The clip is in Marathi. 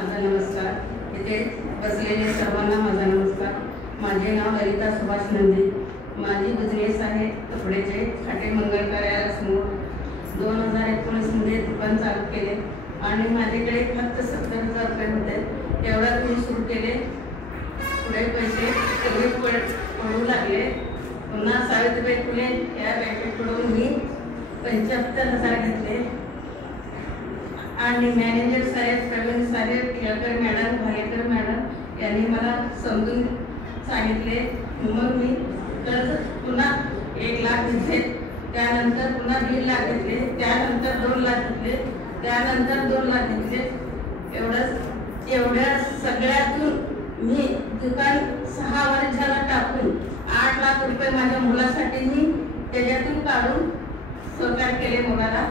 माझा नमस्कार। इथे बसलेले सर्वांना माझा नमस्कार। माझे नाव ललिता सुभाष नंदी। माझी बिझनेस आहे कपड्याचे खाटे मंगल कार्यालयासमोर 2019 मध्ये दुकान चालू केले आणि माझ्याकडे फक्त 70,000 रुपये होते। एवढ्यात मी सुरू केले। पुढे पैसे कमी पडू लागले। पुन्हा सावित्रीबाई फुले या बँकेकडून मी 75,000 घेतले आणि मॅनेजर साहेब प्रवीण साहेब टिळकर मॅडम भालेकर मॅडम यांनी मला समजून सांगितले। मग मी कर्ज पुन्हा 1 लाख घेतले, त्यानंतर पुन्हा 1.5 लाख घेतले, त्यानंतर 2 लाख घेतले, त्यानंतर 2 लाख घेतले। एवढ्या सगळ्यातून मी दुकान 6 वर्षाला टाकून 8 लाख रुपये माझ्या मुलासाठी मी त्याच्यातून काढून सहकार केले मुलाला।